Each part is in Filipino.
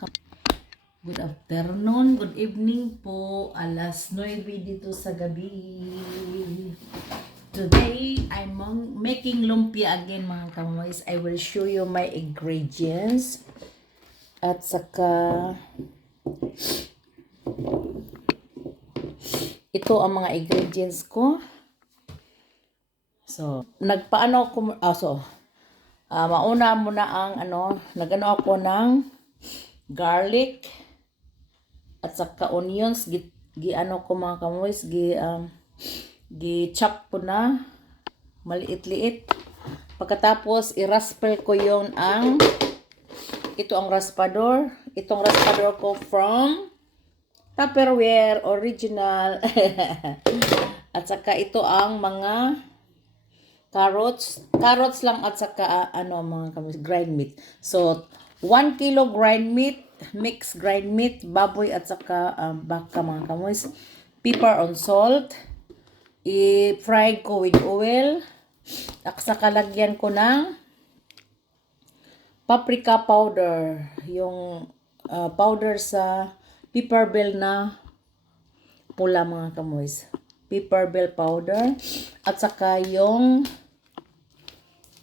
Good afternoon, good evening po. Alas 9 dito sa gabi. Today, I'm making lumpia again mga kamoys. I will show you my ingredients. At saka, ito ang mga ingredients ko. So, nagpaano ako, mauna muna ang nagano ako ng garlic at saka onions, ano ko mga kamoys, gi-chop ko na maliit-liit. Pagkatapos i-rasper ko yung ito ang raspador. Itong raspador ko from Tupperware original. At saka ito ang mga carrots lang at saka mga kamoys, grind meat. So 1 kilo grind meat, mixed grind meat, baboy at saka baka mga kamoys. Pepper on salt. I-fry ko with oil. At saka lagyan ko ng paprika powder. Yung powder sa pepper bell na pula mga kamoys. Pepper bell powder. At saka yung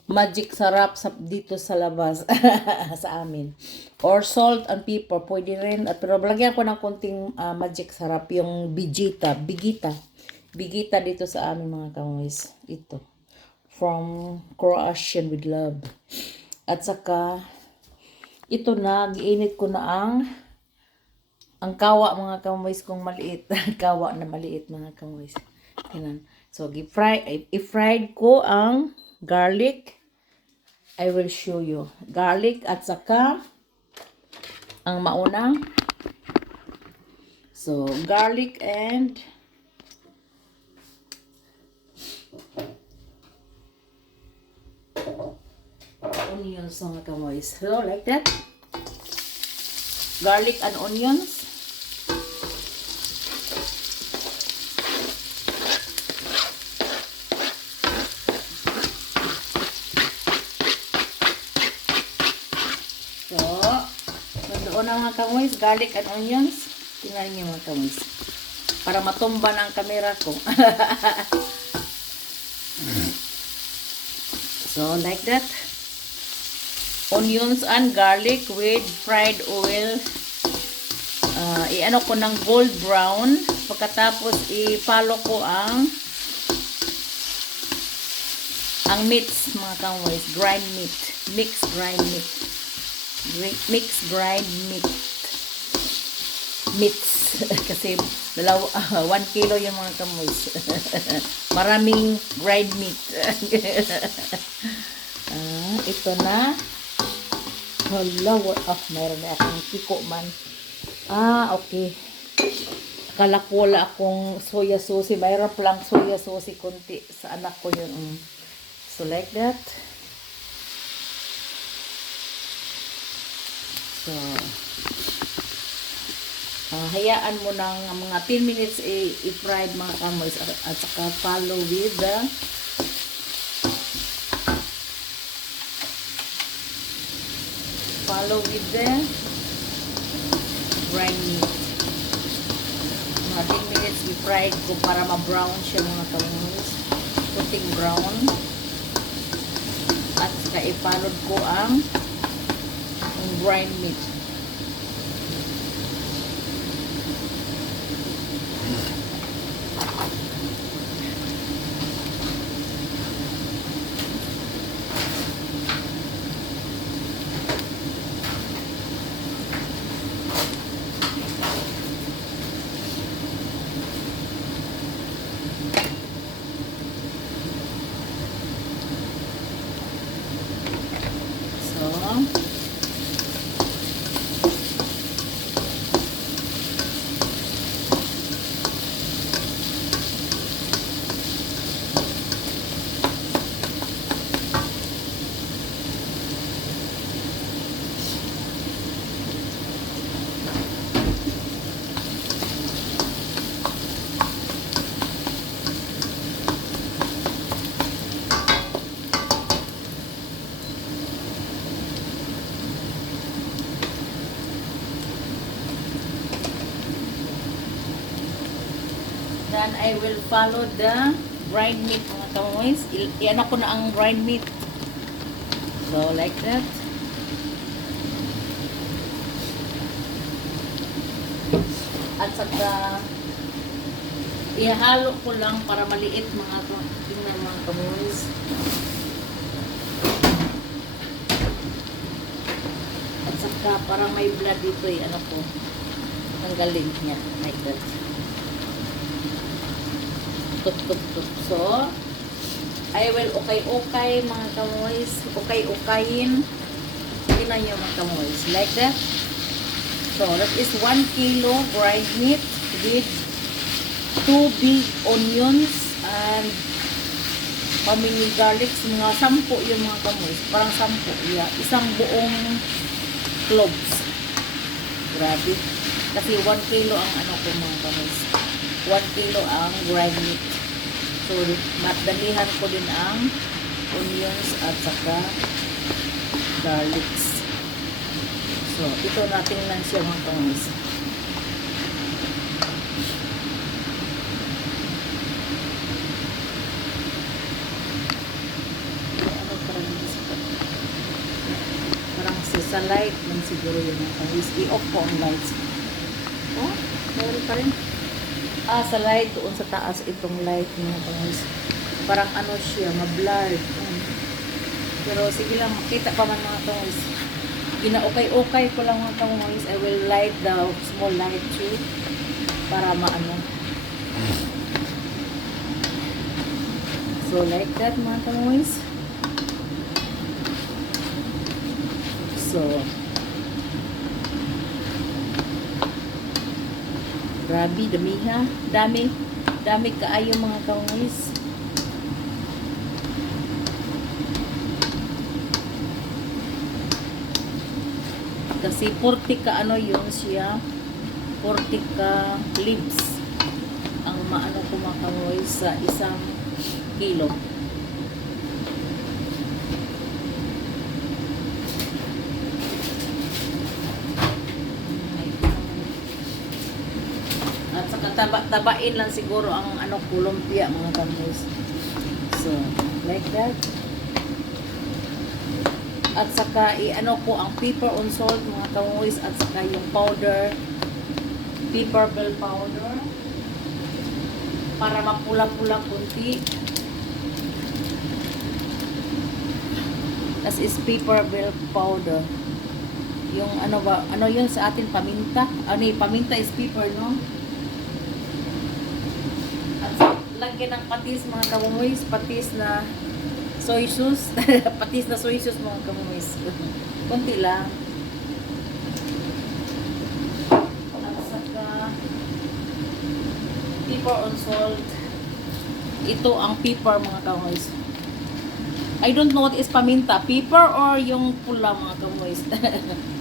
magic sarap dito sa labas sa amin. Or salt and pepper, pwede rin. At pero lagyan ko ng konting magic sarap, yung bigita dito sa amin mga kamoys. Ito. From Croatian with love. At saka, ito na, giinit ko na ang kawa mga kamoys kong maliit. Kawa na maliit mga kamoys. Ganun. So, i-fried ko ang garlic. I will show you. Garlic at saka ang mauna. So, garlic and onions mga kamoys. So, like that. Garlic and onions. Na mga kamoys, garlic and onions. Tingnan niyo mga kamoys. Para matumba ng camera ko. So, like that. Onions and garlic with fried oil. I-ano ko ng gold brown. Pagkatapos, i-follow ko ang meats mga kamoys. Grind meat. Mixed grind meat. Mixed grind meats kasi 1 kilo yung mga kamoys. Maraming grind meat. Ito na. Hala, meron na akong tiko man. Okay. Akala ko wala akong soya sauce. Mayroon palang soya sauce konti sa anak ko yun. So like that. So, hayaan mo ng mga 10 minutes i-fried mga kamoys at saka follow with the grind meat. Mga 10 minutes i-fried ko para ma-brown siya mga kamoys. Puting brown. At saka i-follow ko ang grind meat. Then I will follow the grind meat mga kamoys. Iyan ako na ang grind meat. So like that. At saka ihalo ko lang para maliit mga tingnan mga kamoys. At saka parang may blood dito ano ko. Tanggalin niya. Like that. Tup. So, I will ukay-ukay mga kamoys. Ukay-ukayin. Tingnan nyo mga kamoys. Like that. So, that is 1 kilo grind meat with 2 big onions and how many garlics? Mga 10 yung mga kamoys. Parang 10. Yeah. Isang buong cloves. Grabe. Kasi 1 kilo ang ano ko mga kamoys. 1 kilo ang grind meat. So, matdalihan ko din ang onions at saka garlics. So, ito natin lang siya mga kamoys. Parang sa light man siguro yun mga kamoys. I-off ko ang lights. Oh, meron pa rin. Sa light, doon sa taas itong light mga kamoys. Parang ano siya, ma-blurred. Pero sige lang, makita pa man mga kamoys. Ginaukay-ukay ko lang mga kamoys. I will light the small light too. Para maano. So like that mga kamoys. So, grabe, damiha. Dami kaayo mga kamoys. Kasi 40 ka ano yun siya. 40 ka leaves ang maano ko mga kamoys sa isang kilo. At saka tabain lang siguro ang ano kulumpia mga kamoys. So, like that. At saka i-ano ko ang pepper on salt mga kamoys at saka yung powder, pepper bell powder para mapula-pula kunti. As is pepper bell powder. Yung ano ba, ano yun sa atin paminta? Ano paminta is pepper, no? At lagyan ng patis mga kamoys, patis na soy sauce. Patis na soy sauce mga kamoys. Kunti lang. At saka pepper on salt. Ito ang pepper mga kamoys. I don't know what is paminta. Pepper or yung pula mga kamoys.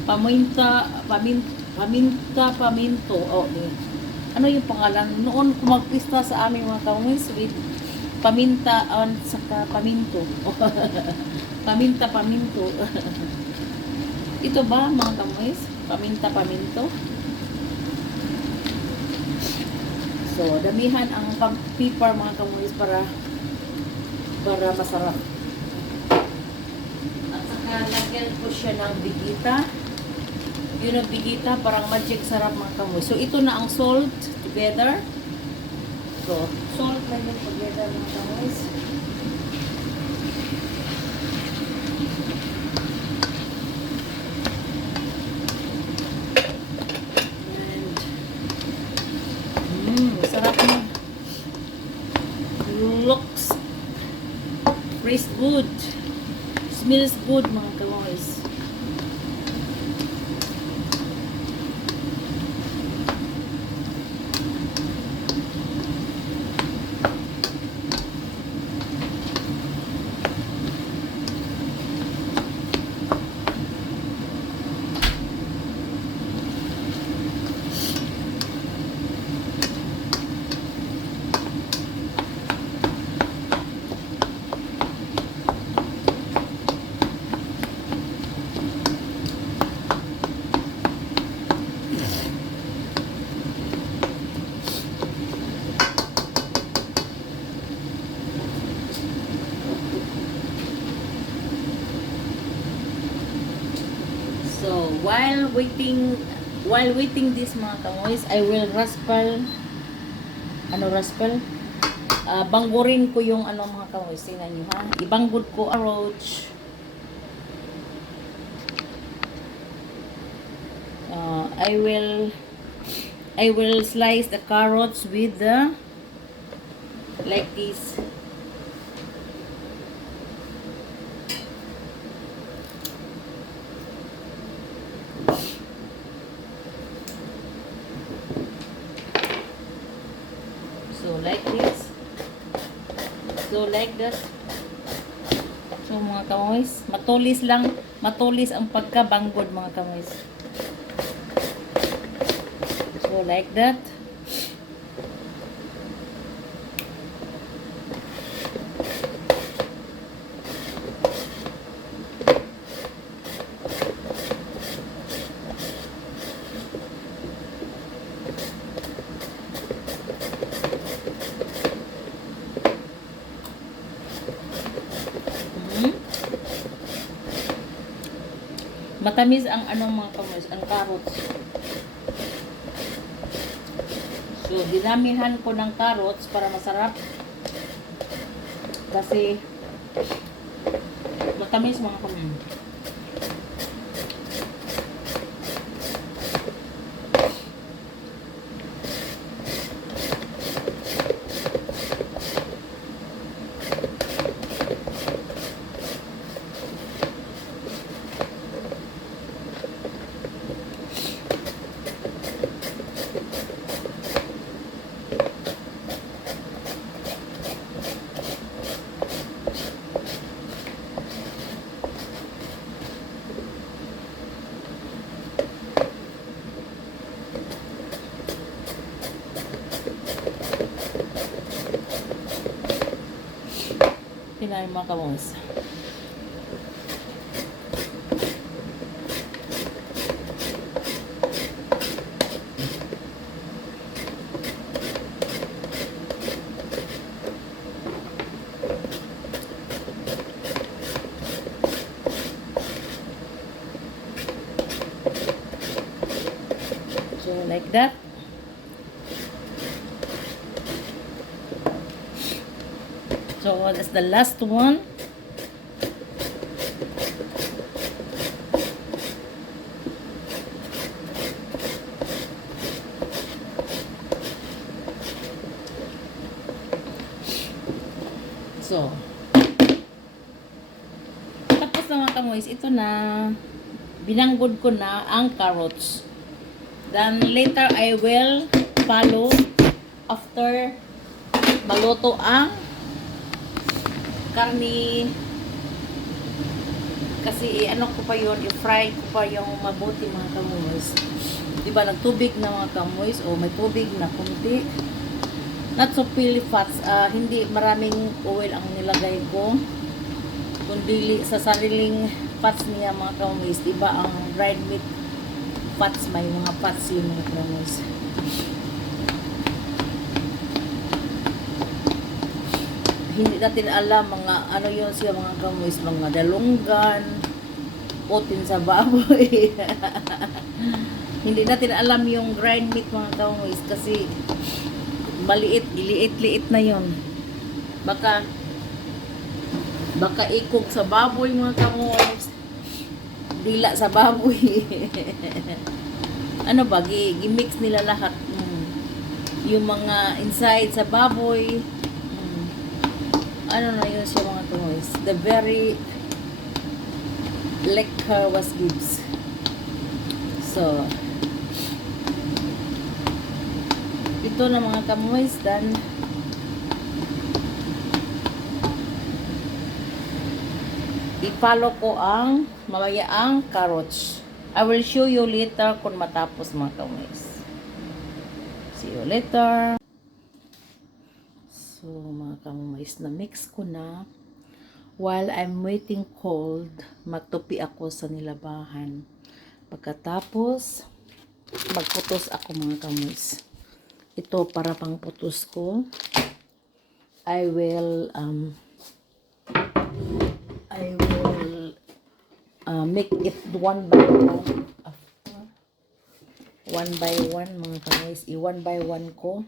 Paminto. Oh, ano yung pangalan? Noon kumagpista sa aming mga kamoys with paminta at saka paminto. Paminto. Ito ba mga kamoys? Paminto. So, damihan ang pepper mga kamoys para masarap. At saka lagyan ko siya ng bigita. Yun ang bigita, parang magic sarap mga kamoys. So, ito na ang salt together. So, salt lang yung together mga kamoys. And, sarap na. Looks, tastes good. Smells good mga kamoys. So, while waiting this mga kamoys, I will raspal, raspal? Banggurin ko yung mga kamoys. Tingnan nyo ha. Ibanggod ko approach. I will slice the carrots with the like this. So like this. So like that. So mga kamoys, matulis ang pagkabanggod mga kamoys. So like that. Matamis ang mga kamoys, ang carrots. So, dinamihan ko ng carrots para masarap. Kasi, matamis mga kamoys. Pinahin mga kamoys. So like that. So that's the last one. So tapos na mga kamoys, ito na, binanggod ko na ang carrots. Then later I will follow after maluto ang karni, kasi ko pa yun, i-fry ko pa yung mabuti mga kamoys. Diba nagtubig na mga kamoys, o may tubig na kunti, not so pili fats, hindi maraming oil ang nilagay ko, kundi sa sariling fats niya mga kamoys. Diba ang dried meat fats, may mga fats yun mga kamoys. Hindi natin alam mga yun siya mga kamoys, mga dalunggan, putin sa baboy. Hindi natin alam yung grind meat mga kamoys kasi liit na yun. Baka ikog sa baboy mga kamoys, dila sa baboy. Gimix nila lahat. Yung mga inside sa baboy, na yun siya mga kamoys. The very liquor was gives. So, ito na mga kamoys, dan i-follow ko mamaya ang carrots. I will show you later kung matapos mga kamoys. See you later. So mga kamoys, na mix ko na. While I'm waiting cold, magtupi ako sa nilabahan. Pagkatapos, magputos ako mga kamoys. Ito para pang putos ko. I will make it one by one. One by one mga kamoys. I-one by one ko.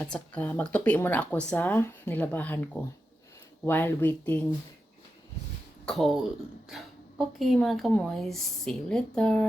At saka magtupi muna ako sa nilabahan ko while waiting cold. Okay mga kamoys. See you later.